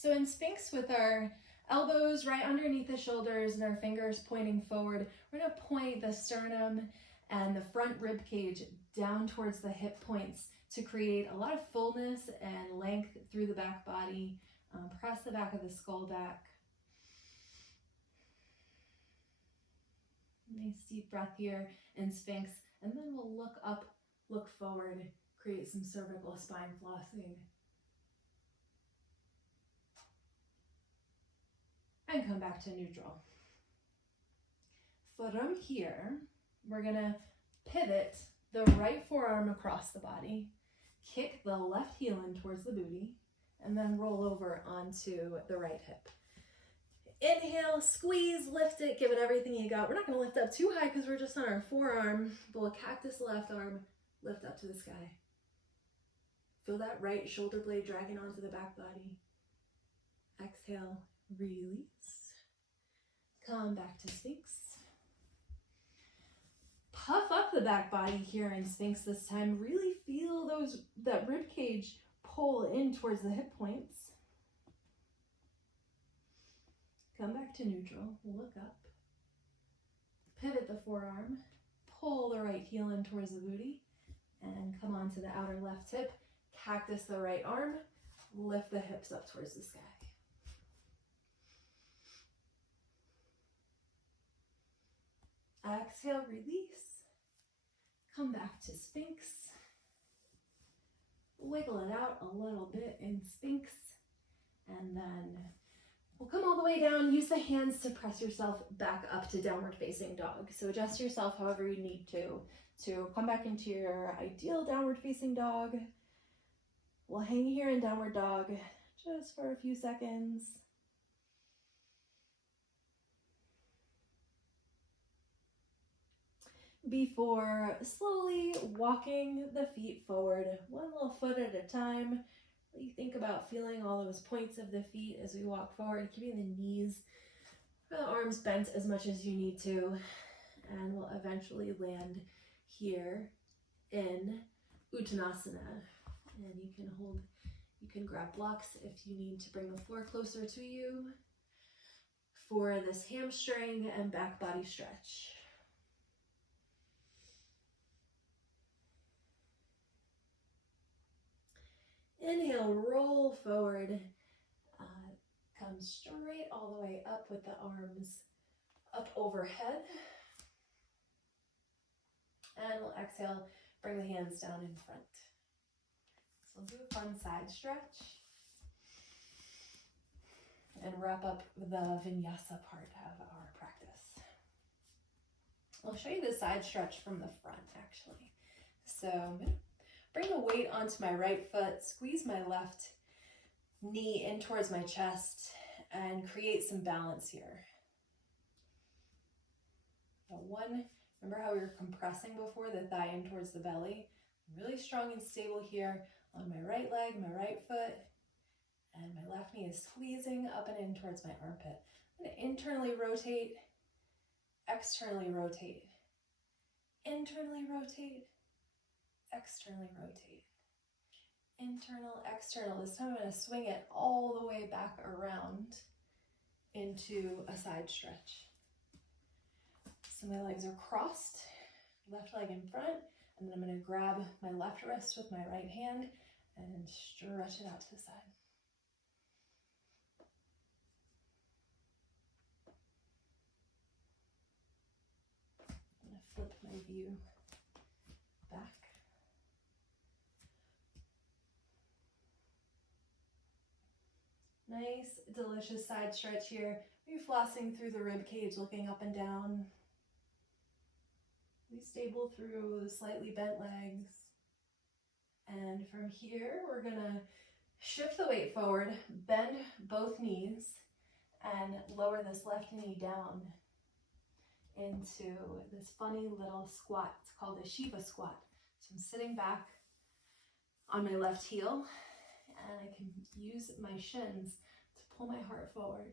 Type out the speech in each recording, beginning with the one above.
So in Sphinx, with our elbows right underneath the shoulders and our fingers pointing forward, we're going to point the sternum and the front rib cage down towards the hip points to create a lot of fullness and length through the back body. Press the back of the skull back. Nice deep breath here in Sphinx, and then we'll look up, look forward, create some cervical spine flossing. And come back to neutral. From here, we're gonna pivot the right forearm across the body, kick the left heel in towards the booty, and then roll over onto the right hip. Inhale, squeeze, lift it, give it everything you got. We're not gonna lift up too high because we're just on our forearm, but we'll cactus left arm, lift up to the sky. Feel that right shoulder blade dragging onto the back body. Exhale, release. Come back to Sphinx. Puff up the back body here in Sphinx this time. Really feel that rib cage pull in towards the hip points. Come back to neutral, look up. Pivot the forearm, pull the right heel in towards the booty, and come onto the outer left hip. Cactus the right arm, lift the hips up towards the sky. Exhale, release. Come back to Sphinx. Wiggle it out a little bit in Sphinx. And then we'll come all the way down. Use the hands to press yourself back up to downward facing dog. So adjust yourself however you need to come back into your ideal downward facing dog. We'll hang here in downward dog just for a few seconds. Before slowly walking the feet forward, one little foot at a time. What do you think about feeling all those points of the feet as we walk forward, keeping the knees, the arms bent as much as you need to, and we'll eventually land here in Uttanasana. And you can grab blocks if you need to bring the floor closer to you for this hamstring and back body stretch. Inhale, roll forward, come straight all the way up with the arms up overhead. And we'll exhale, bring the hands down in front. So we'll do a fun side stretch and wrap up the vinyasa part of our practice. I'll show you the side stretch from the front actually. So I'm going to bring the weight onto my right foot, squeeze my left knee in towards my chest, and create some balance here. Now remember how we were compressing before, the thigh in towards the belly? Really strong and stable here on my right leg, my right foot, and my left knee is squeezing up and in towards my armpit. I'm going to internally rotate, externally rotate, internally rotate, externally rotate, internal, external. This time I'm going to swing it all the way back around into a side stretch. So my legs are crossed, left leg in front, and then I'm going to grab my left wrist with my right hand and stretch it out to the side. I'm going to flip my view back. Nice, delicious side stretch here. Maybe flossing through the rib cage, looking up and down. Be stable through the slightly bent legs. And from here, we're gonna shift the weight forward, bend both knees, and lower this left knee down into this funny little squat. It's called a Shiva squat. So I'm sitting back on my left heel, and I can use my shins to pull my heart forward.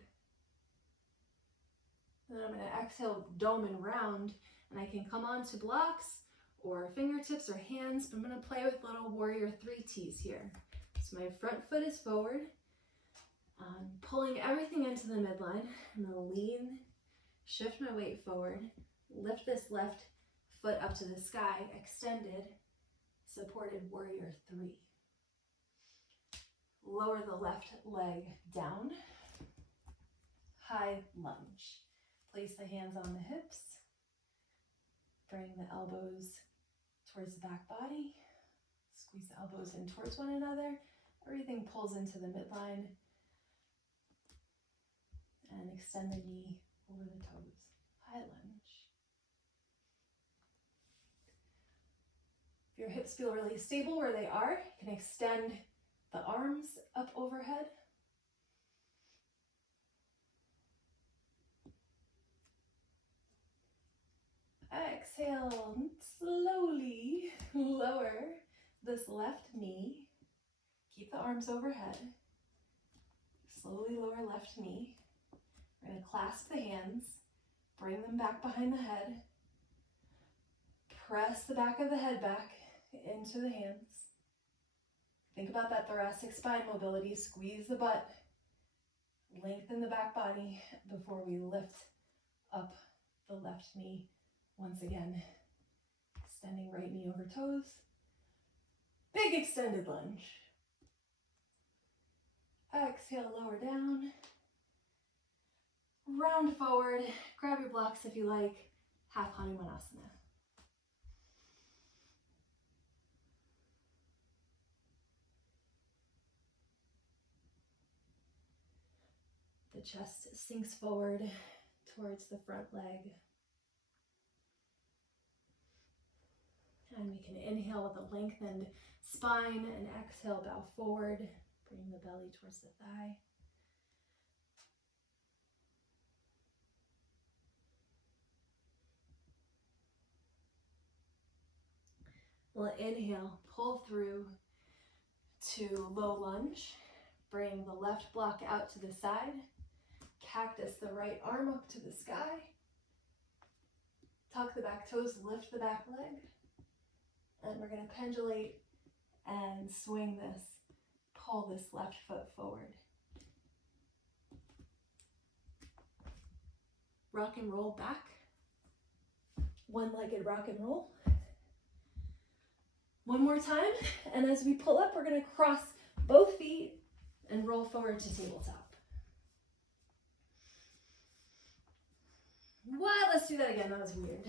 Then I'm going to exhale, dome and round, and I can come onto blocks or fingertips or hands, but I'm going to play with little warrior 3 T's here. So my front foot is forward, pulling everything into the midline. I'm gonna lean, shift my weight forward, lift this left foot up to the sky, extended, supported warrior 3. Lower the left leg down, high lunge. Place the hands on the hips, bring the elbows towards the back body, squeeze the elbows in towards one another. Everything pulls into the midline, and extend the knee over the toes, high lunge. If your hips feel really stable where they are, you can extend the arms up overhead. Exhale, slowly lower this left knee. Keep the arms overhead. Slowly lower left knee. We're going to clasp the hands, bring them back behind the head. Press the back of the head back into the hands. Think about that thoracic spine mobility. Squeeze the butt. Lengthen the back body before we lift up the left knee. Once again, extending right knee over toes. Big extended lunge. Exhale, lower down. Round forward. Grab your blocks if you like. Half Hanumanasana. The chest sinks forward towards the front leg. And we can inhale with a lengthened spine and exhale, bow forward. Bring the belly towards the thigh. We'll inhale, pull through to low lunge. Bring the left block out to the side. Cactus the right arm up to the sky. Tuck the back toes, lift the back leg. And we're going to pendulate and swing this. Pull this left foot forward. Rock and roll back. One-legged rock and roll. One more time. And as we pull up, we're going to cross both feet and roll forward to tabletop. What? Let's do that again. That was weird.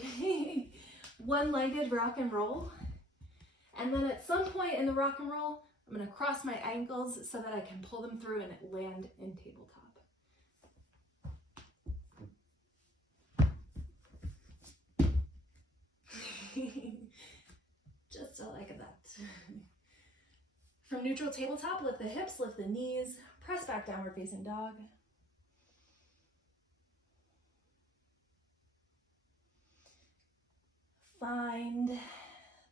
One-legged rock and roll. And then at some point in the rock and roll, I'm going to cross my ankles so that I can pull them through and land in tabletop. Just like that. From neutral tabletop, lift the hips, lift the knees, press back downward facing dog. Find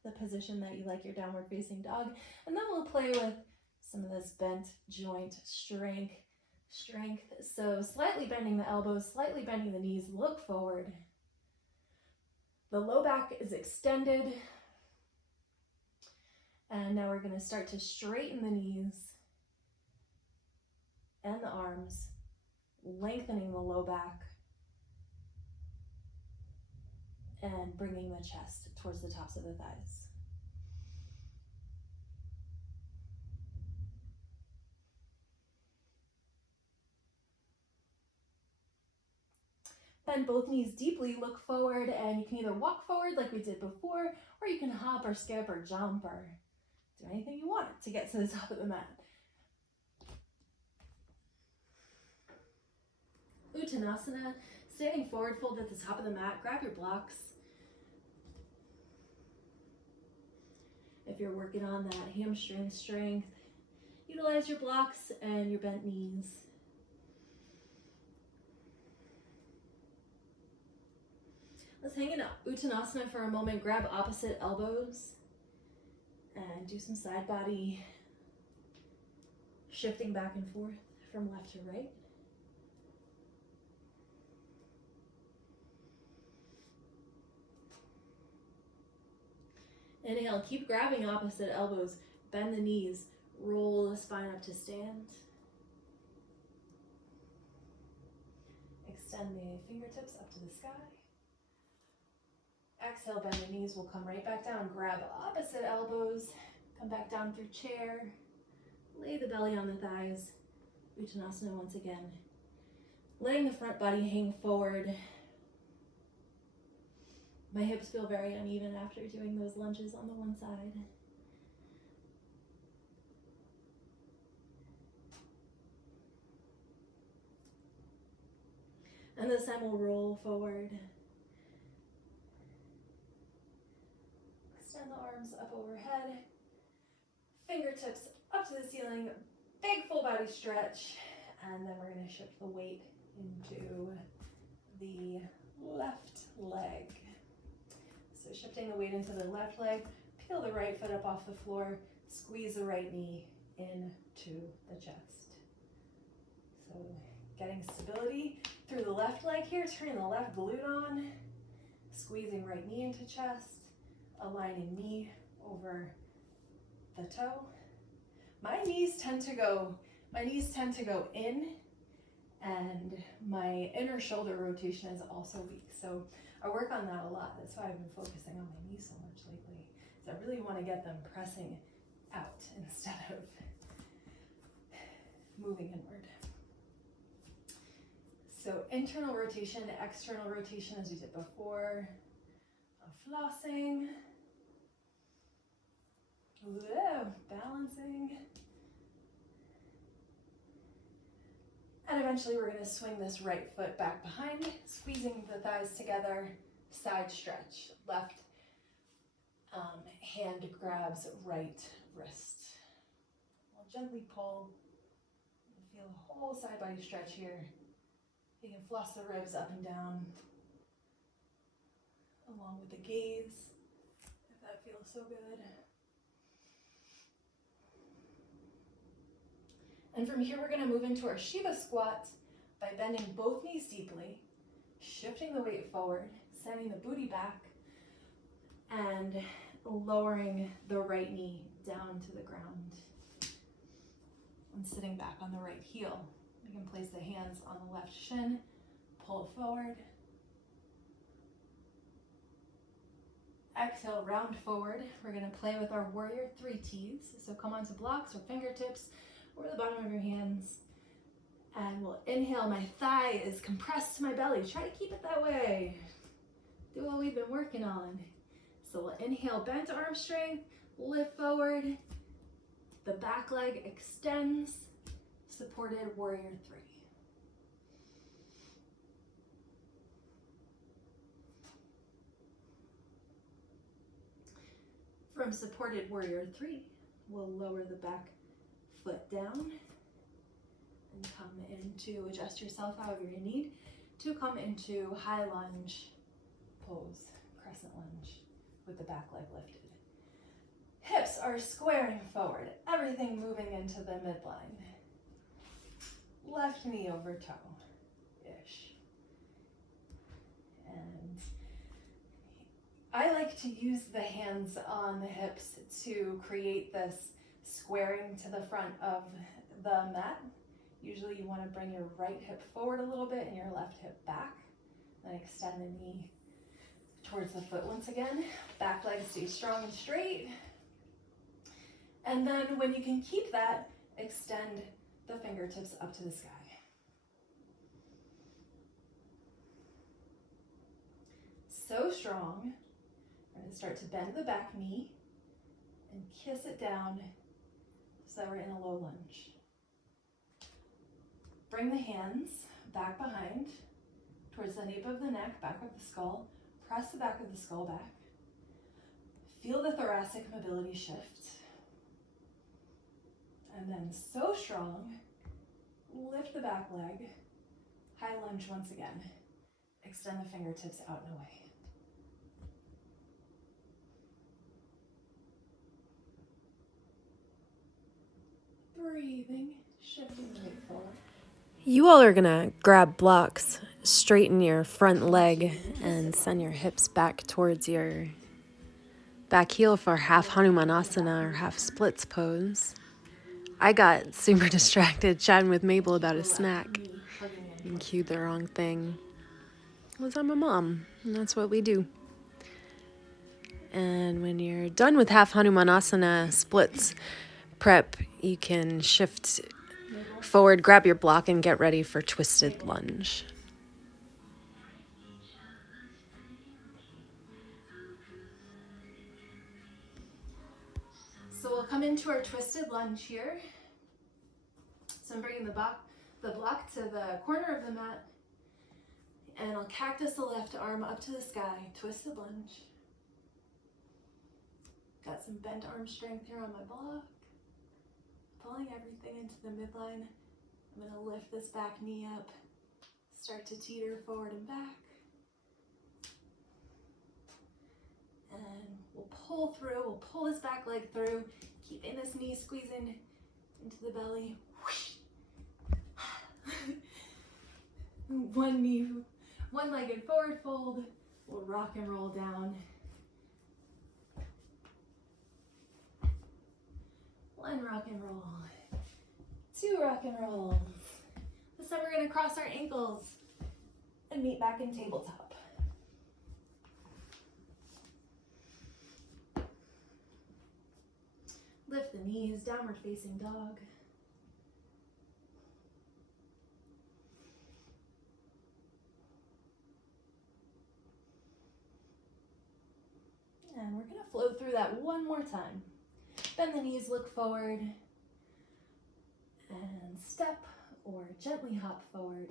the position that you like your downward facing dog, and then we'll play with some of this bent joint strength. So slightly bending the elbows, slightly bending the knees, look forward. The low back is extended. And now we're going to start to straighten the knees and the arms, lengthening the low back and bringing the chest towards the tops of the thighs. Bend both knees deeply, look forward, and you can either walk forward like we did before, or you can hop or skip or jump or do anything you want to get to the top of the mat. Uttanasana, standing forward, fold at the top of the mat, grab your blocks. If you're working on that hamstring strength, utilize your blocks and your bent knees. Let's hang in Uttanasana for a moment. Grab opposite elbows and do some side body shifting back and forth from left to right. Inhale, keep grabbing opposite elbows, bend the knees, roll the spine up to stand. extend the fingertips up to the sky. Exhale, bend the knees. We'll come right back down. Grab opposite elbows. Come back down through chair. Lay the belly on the thighs. Uttanasana once again. Letting the front body hang forward. My hips feel very uneven after doing those lunges on the one side. And this time we'll roll forward. Extend the arms up overhead. Fingertips up to the ceiling. Big full body stretch. And then we're going to shift the weight into the left leg. So shifting the weight into the left leg. Peel the right foot up off the floor. Squeeze the right knee into the chest. So getting stability through the left leg here, turning the left glute on, squeezing right knee into chest, aligning knee over the toe. My knees tend to go in, and my inner shoulder rotation is also weak. So I work on that a lot. That's why I've been focusing on my knees so much lately. So I really want to get them pressing out instead of moving inward. So internal rotation, external rotation as we did before. Flossing. Whoa, balancing. And eventually we're going to swing this right foot back behind, squeezing the thighs together, side stretch. Left hand grabs right wrist. We'll gently pull. Feel a whole side body stretch here. You can floss the ribs up and down, along with the gaze, if that feels so good. And from here, we're going to move into our Shiva squat by bending both knees deeply, shifting the weight forward, sending the booty back, and lowering the right knee down to the ground. And sitting back on the right heel. You can place the hands on the left shin, pull it forward. Exhale, round forward. We're going to play with our warrior 3 T's. So come onto blocks or fingertips or the bottom of your hands. And we'll inhale, my thigh is compressed to my belly. Try to keep it that way. Do what we've been working on. So we'll inhale, bent arm strength, lift forward. The back leg extends, supported warrior 3. From supported warrior 3, we'll lower the back foot down and come into, adjust yourself however you need, to come into high lunge pose, crescent lunge with the back leg lifted. Hips are squaring forward, everything moving into the midline. Left knee over toe-ish. And I like to use the hands on the hips to create this squaring to the front of the mat. Usually you want to bring your right hip forward a little bit and your left hip back. Then extend the knee towards the foot once again. Back leg stays strong and straight. And then when you can keep that, extend the fingertips up to the sky. So strong. We're going to start to bend the back knee and kiss it down so that we're in a low lunge. Bring the hands back behind towards the nape of the neck, back of the skull. Press the back of the skull back. Feel the thoracic mobility shift. And then so strong, lift the back leg, high lunge once again. Extend the fingertips out and away. Breathing, shifting the weight forward. You all are gonna grab blocks, straighten your front leg, and send your hips back towards your back heel for half Hanumanasana or half splits pose. I got super distracted chatting with Mabel about a snack and cued the wrong thing. Because I'm a mom, and that's what we do. And when you're done with half Hanumanasana splits prep, you can shift forward, grab your block, and get ready for twisted lunge. So we'll come into our twisted lunge here. So I'm bringing the block to the corner of the mat, and I'll cactus the left arm up to the sky, twisted lunge. Got some bent arm strength here on my block. Pulling everything into the midline. I'm gonna lift this back knee up, start to teeter forward and back. And we'll pull through, we'll pull this back leg through, keeping this knee squeezing into the belly. One-legged forward fold. We'll rock and roll down. One rock and roll. Two rock and rolls. This time we're gonna cross our ankles and meet back in tabletop. Lift the knees, downward facing dog. And we're gonna flow through that one more time. Bend the knees, look forward, and step or gently hop forward.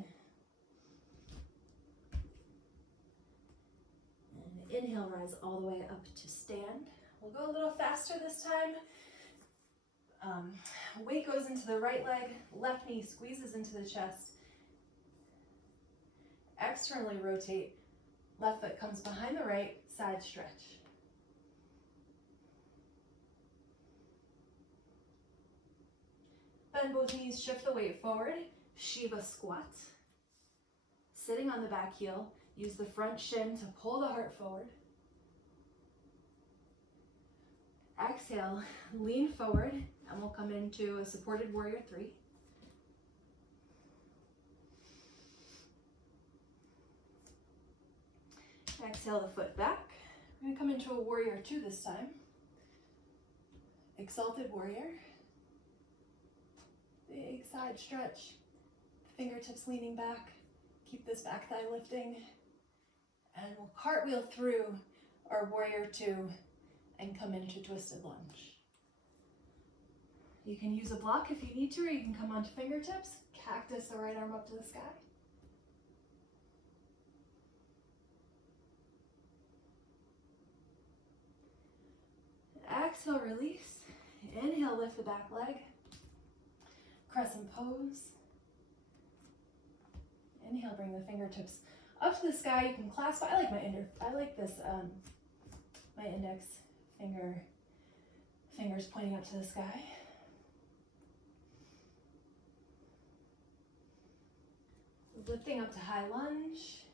And inhale, rise all the way up to stand. We'll go a little faster this time. Weight goes into the right leg, left knee squeezes into the chest. Externally rotate, left foot comes behind the right, side stretch. Bend both knees, shift the weight forward, Shiva squat. Sitting on the back heel, use the front shin to pull the heart forward. Exhale, lean forward, and we'll come into a supported warrior 3. Exhale the foot back. We're gonna come into a warrior 2 this time. Exalted warrior. Big side stretch. Fingertips leaning back. Keep this back thigh lifting. And we'll cartwheel through our warrior 2 and come into twisted lunge. You can use a block if you need to, or you can come onto fingertips. Cactus the right arm up to the sky. Exhale, release. Inhale, lift the back leg. Crescent pose. Inhale, bring the fingertips up to the sky. You can clasp. I like this. My index fingers pointing up to the sky. Lifting up to high lunge.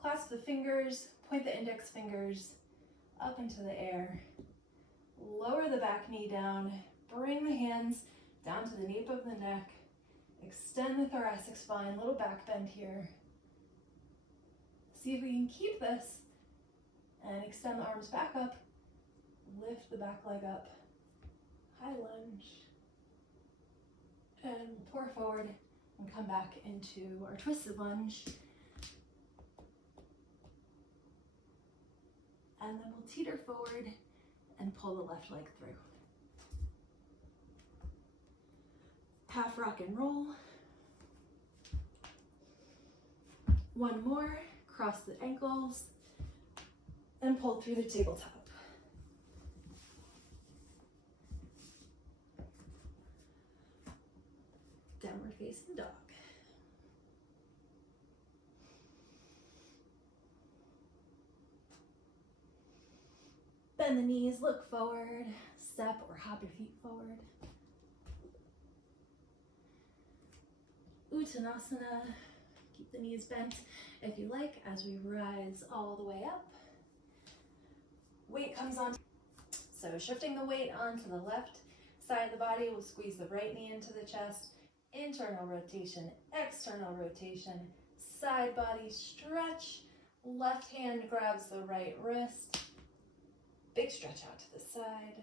Clasp the fingers. Point the index fingers up into the air. Lower the back knee down. Bring the hands down to the nape of the neck. Extend the thoracic spine, little back bend here. See if we can keep this and extend the arms back up. Lift the back leg up. High lunge. And pour forward and come back into our twisted lunge. And then we'll teeter forward and pull the left leg through. Half rock and roll. One more, cross the ankles, and pull through the tabletop. Downward facing dog. Bend the knees, look forward, step or hop your feet forward. Uttanasana, keep the knees bent if you like as we rise all the way up. Weight comes on, so shifting the weight onto the left side of the body, we'll squeeze the right knee into the chest, internal rotation, external rotation, side body stretch. Left hand grabs the right wrist. Big stretch out to the side.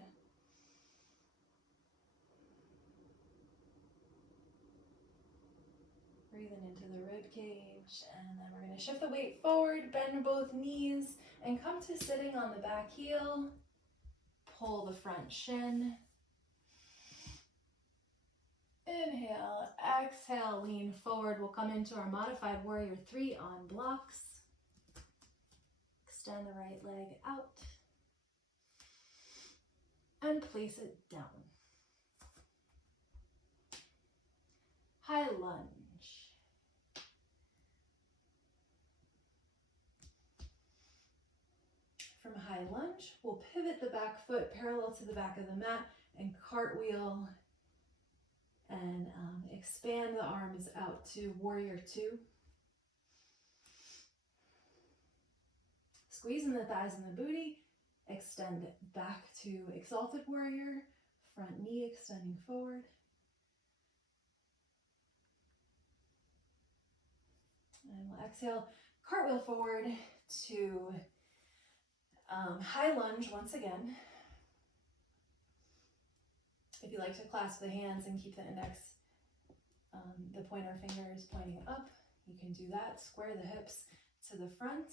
Breathing into the rib cage, and then we're going to shift the weight forward, bend both knees, and come to sitting on the back heel. Pull the front shin. Inhale, exhale, lean forward. We'll come into our modified warrior 3 on blocks. Extend the right leg out. And place it down. High lunge. From high lunge, we'll pivot the back foot parallel to the back of the mat and cartwheel and expand the arms out to warrior 2. Squeezing the thighs and the booty, extend back to exalted warrior, front knee extending forward. And we'll exhale, cartwheel forward to high lunge once again. If you like to clasp the hands and keep the index, the pointer fingers pointing up, you can do that. Square the hips to the front.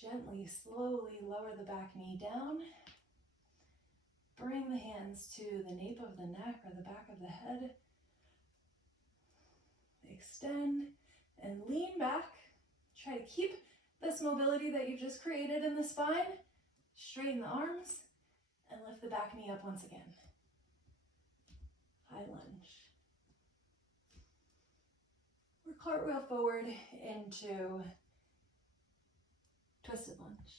Gently, slowly lower the back knee down. Bring the hands to the nape of the neck or the back of the head. Extend and lean back. Try to keep this mobility that you've just created in the spine. Straighten the arms and lift the back knee up once again. High lunge. Or cartwheel forward into twisted lunge.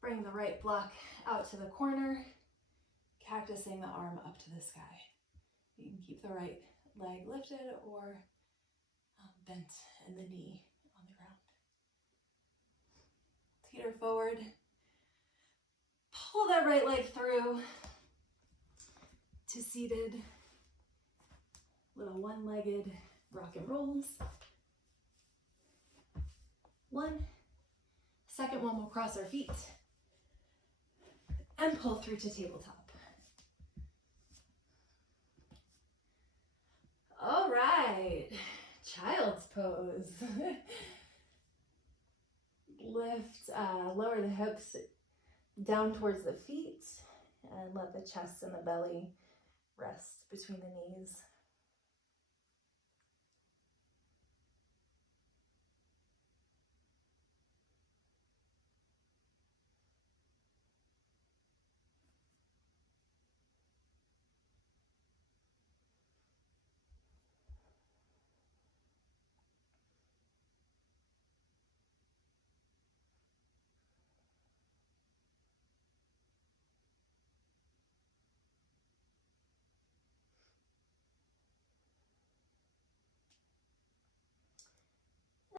Bring the right block out to the corner, cactusing the arm up to the sky. You can keep the right leg lifted or bent in the knee on the ground. Teeter forward. Pull that right leg through to seated. Little one-legged rock and rolls. 1. Second one, we'll cross our feet and pull through to tabletop. All right, child's pose. Lift, lower the hips down towards the feet and let the chest and the belly rest between the knees.